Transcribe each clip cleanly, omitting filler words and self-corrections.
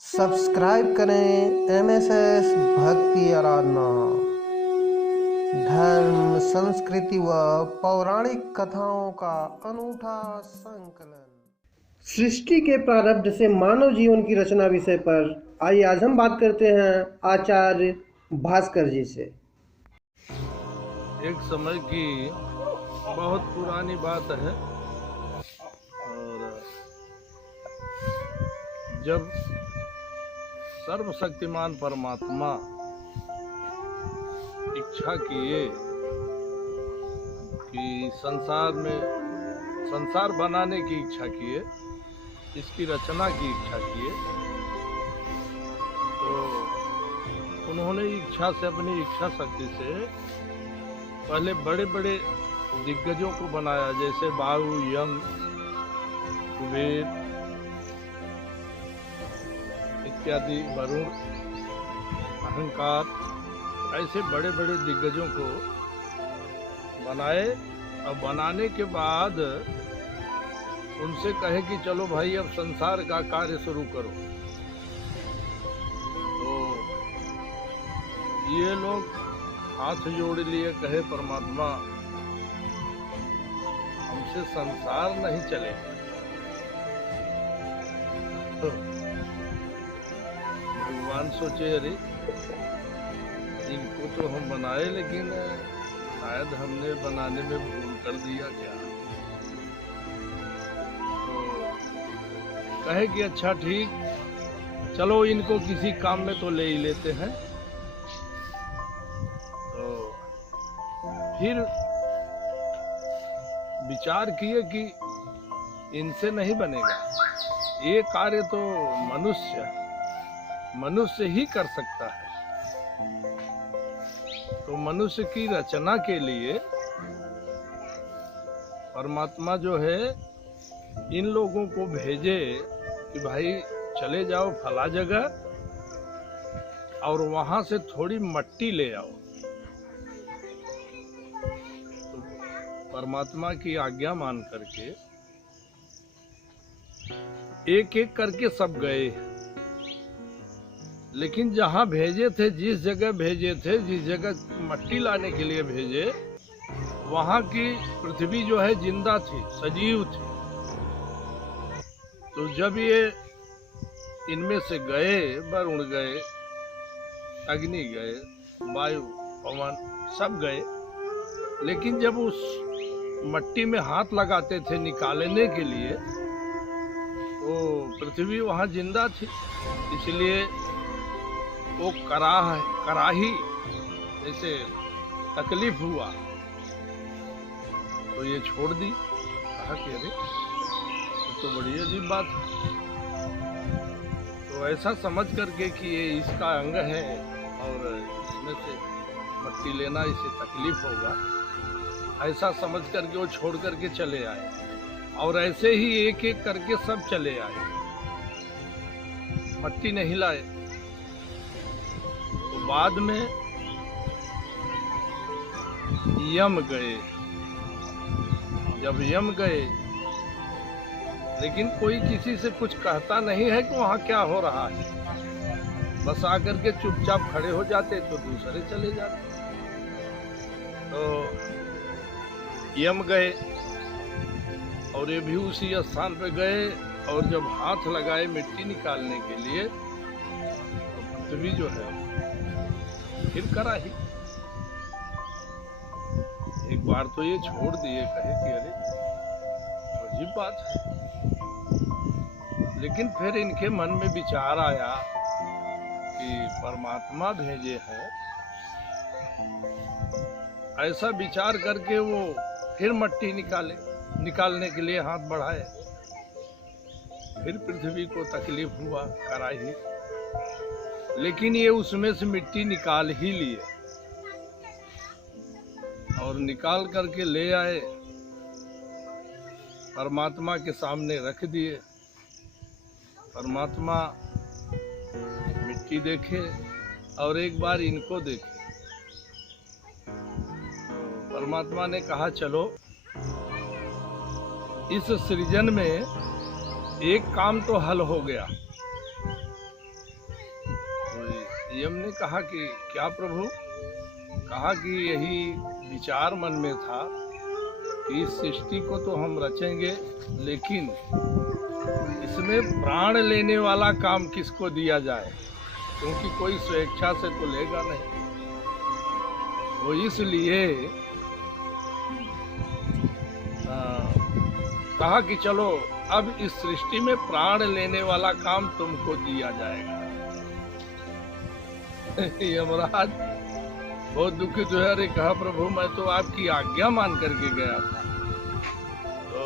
Subscribe करें MSS भक्ति आराधना। धर्म, संस्कृति व पौराणिक कथाओं का अनूठा संकलन। सृष्टि के प्रारब्ध से मानव जीवन की रचना विषय पर आइए आज हम बात करते हैं आचार्य भास्कर जी से। एक समय की बहुत पुरानी बात है और जब सर्वशक्तिमान परमात्मा इच्छा किए कि संसार बनाने की इच्छा किए, इसकी रचना की इच्छा किए, तो उन्होंने इच्छा से, अपनी इच्छा शक्ति से पहले बड़े बड़े दिग्गजों को बनाया, जैसे वायु, यम, कुबेर इत्यादि, वरुण, अहंकार, ऐसे बड़े बड़े दिग्गजों को बनाए। और बनाने के बाद उनसे कहे कि चलो भाई अब संसार का कार्य शुरू करो। तो ये लोग हाथ जोड़ लिए, कहे परमात्मा हमसे संसार नहीं चलेगा। तो भगवान सोचे अरे इनको तो हम बनाए, लेकिन शायद हमने बनाने में भूल कर दिया क्या। तो कहे कि अच्छा ठीक, चलो इनको किसी काम में तो ले ही लेते हैं। तो फिर विचार किए कि इनसे नहीं बनेगा, ये कार्य तो मनुष्य ही कर सकता है। तो मनुष्य की रचना के लिए परमात्मा जो है इन लोगों को भेजे कि भाई चले जाओ फला जगह और वहां से थोड़ी मट्टी ले आओ। तो परमात्मा की आज्ञा मान करके एक एक करके सब गए, लेकिन जहां भेजे थे, जिस जगह भेजे थे, जिस जगह मट्टी लाने के लिए भेजे, वहां की पृथ्वी जो है जिंदा थी, सजीव थी। तो जब ये इनमें से गए, वरुण गए, अग्नि गए, वायु, पवन सब गए, लेकिन जब उस मट्टी में हाथ लगाते थे निकालने के लिए, तो पृथ्वी वहां जिंदा थी, इसलिए वो कराही जैसे तकलीफ हुआ तो ये छोड़ दी। कहा कि अरे तो बड़ी अजीब बात है। तो ऐसा समझ करके कि ये इसका अंग है और इसमें से मट्टी लेना इसे तकलीफ होगा, ऐसा समझ करके वो छोड़ करके चले आए। और ऐसे ही एक एक करके सब चले आए, मट्टी नहीं लाए। बाद में यम गए। जब यम गए, लेकिन कोई किसी से कुछ कहता नहीं है कि वहां क्या हो रहा है, बस आकर के चुपचाप खड़े हो जाते तो दूसरे चले जाते। तो यम गए और ये भी उसी स्थान पे गए, और जब हाथ लगाए मिट्टी निकालने के लिए, तो पृथ्वी जो है फिर कराही। एक बार तो ये छोड़ दिए, कहे कि अरे अजीब बात है। लेकिन फिर इनके मन में विचार आया कि परमात्मा भेजे हैं, ऐसा विचार करके वो फिर मट्टी निकालने के लिए हाथ बढ़ाए। फिर पृथ्वी को तकलीफ हुआ, कराही, लेकिन ये उसमें से मिट्टी निकाल ही लिए और निकाल करके ले आए, परमात्मा के सामने रख दिए। परमात्मा मिट्टी देखे और एक बार इनको देखे। तो परमात्मा ने कहा चलो इस सृजन में एक काम तो हल हो गया। यम ने कहा कि क्या प्रभु? कहा कि यही विचार मन में था कि इस सृष्टि को तो हम रचेंगे, लेकिन इसमें प्राण लेने वाला काम किसको दिया जाए, क्योंकि कोई स्वेच्छा से तो लेगा नहीं। तो इसलिए कहा कि चलो अब इस सृष्टि में प्राण लेने वाला काम तुमको दिया जाएगा। यमराज बहुत दुखित हुआ। अरे कहा प्रभु मैं तो आपकी आज्ञा मान करके गया था। तो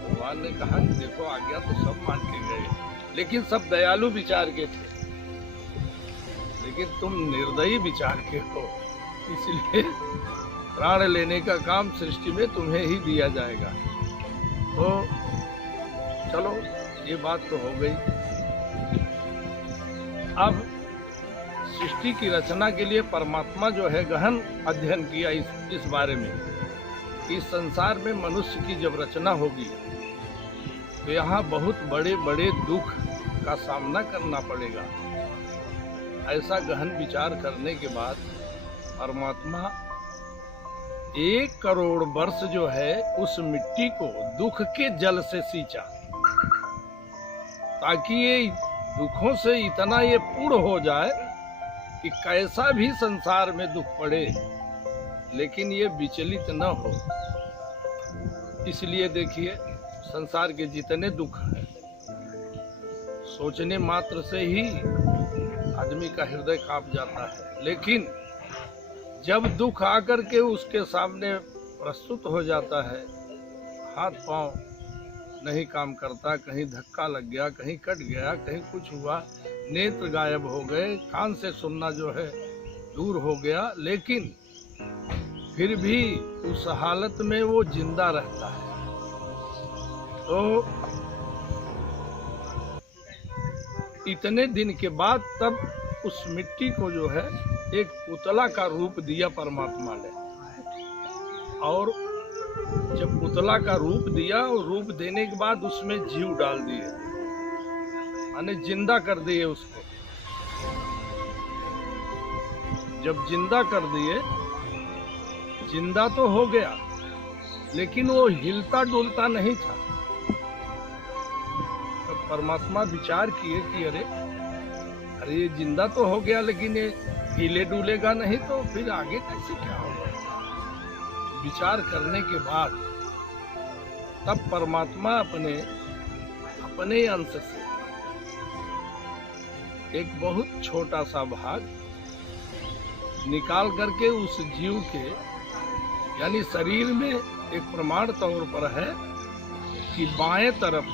भगवान ने कहा कि देखो आज्ञा तो सब मान के गए, लेकिन सब दयालु विचार के थे, लेकिन तुम निर्दयी विचार के हो, इसलिए प्राण लेने का काम सृष्टि में तुम्हें ही दिया जाएगा। तो चलो ये बात तो हो गई। अब सृष्टि की रचना के लिए परमात्मा जो है गहन अध्ययन किया इस बारे में कि संसार में मनुष्य की जब रचना होगी तो यहाँ बहुत बड़े बड़े दुख का सामना करना पड़ेगा। ऐसा गहन विचार करने के बाद परमात्मा 1 करोड़ वर्ष जो है उस मिट्टी को दुख के जल से सींचा, ताकि ये दुखों से इतना ये पूर्ण हो जाए कि कैसा भी संसार में दुख पड़े लेकिन ये विचलित न हो। इसलिए देखिए संसार के जितने दुख हैं, सोचने मात्र से ही आदमी का हृदय कांप जाता है, लेकिन जब दुख आकर के उसके सामने प्रस्तुत हो जाता है, हाथ पांव नहीं काम करता, कहीं धक्का लग गया, कहीं कट गया, कहीं कुछ हुआ, नेत्र गायब हो गए, कान से सुनना जो है दूर हो गया, लेकिन फिर भी उस हालत में वो जिंदा रहता है। तो इतने दिन के बाद तब उस मिट्टी को जो है एक पुतला का रूप दिया परमात्मा ने, और जब पुतला का रूप दिया और रूप देने के बाद उसमें जीव डाल दिए, माने जिंदा कर दिए उसको। जब जिंदा कर दिए, जिंदा तो हो गया लेकिन वो हिलता डुलता नहीं था। तो परमात्मा विचार किए कि अरे ये जिंदा तो हो गया लेकिन ये हिले डुलेगा नहीं, तो फिर आगे कैसे क्या होगा। विचार करने के बाद तब परमात्मा अपने अंश से एक बहुत छोटा सा भाग निकाल करके उस जीव के, यानी शरीर में एक प्रमाण तौर पर है कि बाएं तरफ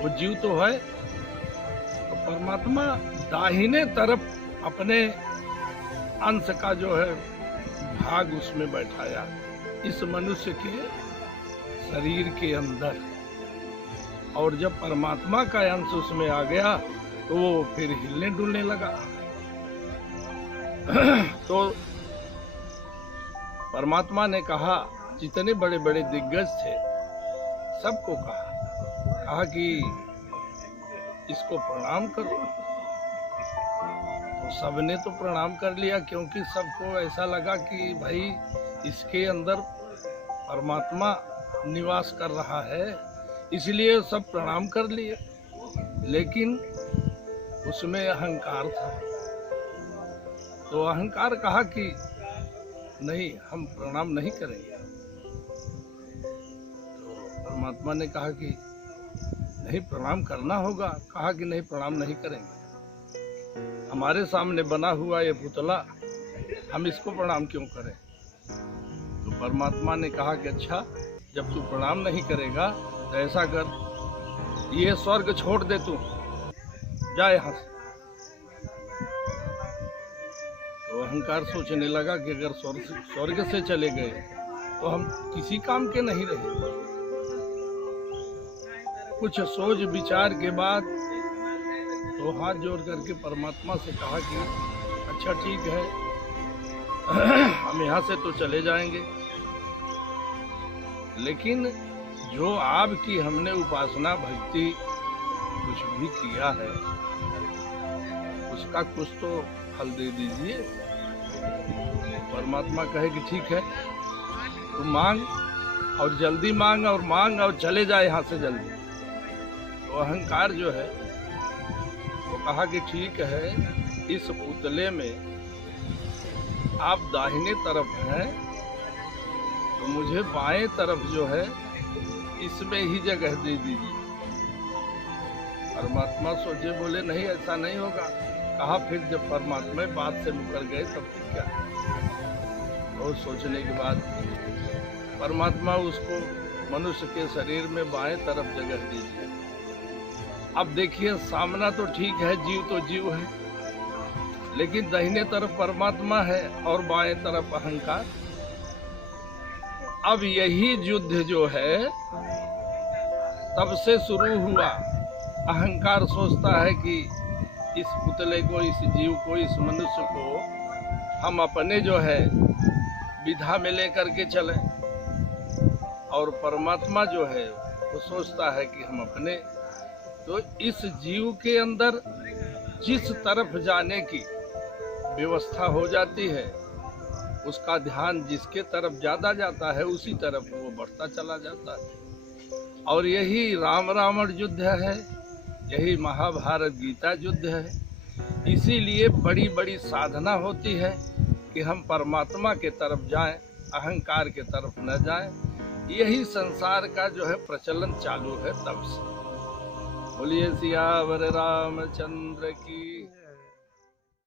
वो जीव तो है, तो परमात्मा दाहिने तरफ अपने अंश का जो है भाग उसमें बैठाया इस मनुष्य के शरीर के अंदर। और जब परमात्मा का अंश उसमें आ गया तो वो फिर हिलने डुलने लगा। तो परमात्मा ने कहा, जितने बड़े बड़े दिग्गज थे सबको कहा कि इसको प्रणाम करो। तो सबने तो प्रणाम कर लिया, क्योंकि सबको ऐसा लगा कि भाई इसके अंदर परमात्मा निवास कर रहा है, इसलिए सब प्रणाम कर लिए। लेकिन उसमें अहंकार था, तो अहंकार कहा कि नहीं, हम प्रणाम नहीं करेंगे। तो परमात्मा ने कहा कि नहीं, प्रणाम करना होगा। कहा कि नहीं, प्रणाम नहीं करेंगे। हमारे सामने बना हुआ ये पुतला, हम इसको प्रणाम क्यों करें। तो परमात्मा ने कहा कि अच्छा, जब तू प्रणाम नहीं करेगा तो ऐसा कर, ये स्वर्ग छोड़ दे, तू जा यहाँ से। तो अहंकार सोचने लगा कि अगर स्वर्ग से चले गए तो हम किसी काम के नहीं रहे। कुछ सोच विचार के बाद तो हाथ जोड़ करके परमात्मा से कहा कि अच्छा ठीक है, हम यहाँ से तो चले जाएंगे, लेकिन जो आपकी हमने उपासना भक्ति कुछ कुछ भी किया है उसका कुछ तो फल दे दीजिए। परमात्मा कहे कि ठीक है तू मांग, और जल्दी मांग और चले जाए यहाँ से जल्दी। तो अहंकार जो है वो कहा कि ठीक है, इस पुतले में आप दाहिने तरफ हैं तो मुझे बाएं तरफ जो है इसमें ही जगह दे दीजिए। परमात्मा सोचे, बोले नहीं ऐसा नहीं होगा। कहा फिर जब परमात्मा बात से मुकर गए तब फिर क्या। और सोचने के बाद परमात्मा उसको मनुष्य के शरीर में बाएं तरफ जगह दीजिए। अब देखिए, सामना तो ठीक है, जीव तो जीव है, लेकिन दाहिने तरफ परमात्मा है और बाएं तरफ अहंकार। अब यही युद्ध जो है तब से शुरू हुआ। अहंकार सोचता है कि इस पुतले को, इस जीव को, इस मनुष्य को हम अपने जो है विधा में लेकर के चलें, और परमात्मा जो है वो सोचता है कि हम अपने। तो इस जीव के अंदर जिस तरफ जाने की व्यवस्था हो जाती है, उसका ध्यान जिसके तरफ ज्यादा जाता है उसी तरफ वो बढ़ता चला जाता है। और यही राम रावण युद्ध है, यही महाभारत गीता युद्ध है। इसीलिए बड़ी बड़ी साधना होती है कि हम परमात्मा के तरफ जाएं, अहंकार के तरफ न जाएं। यही संसार का जो है प्रचलन चालू है तब से। बोलिए सियावर रामचंद्र की।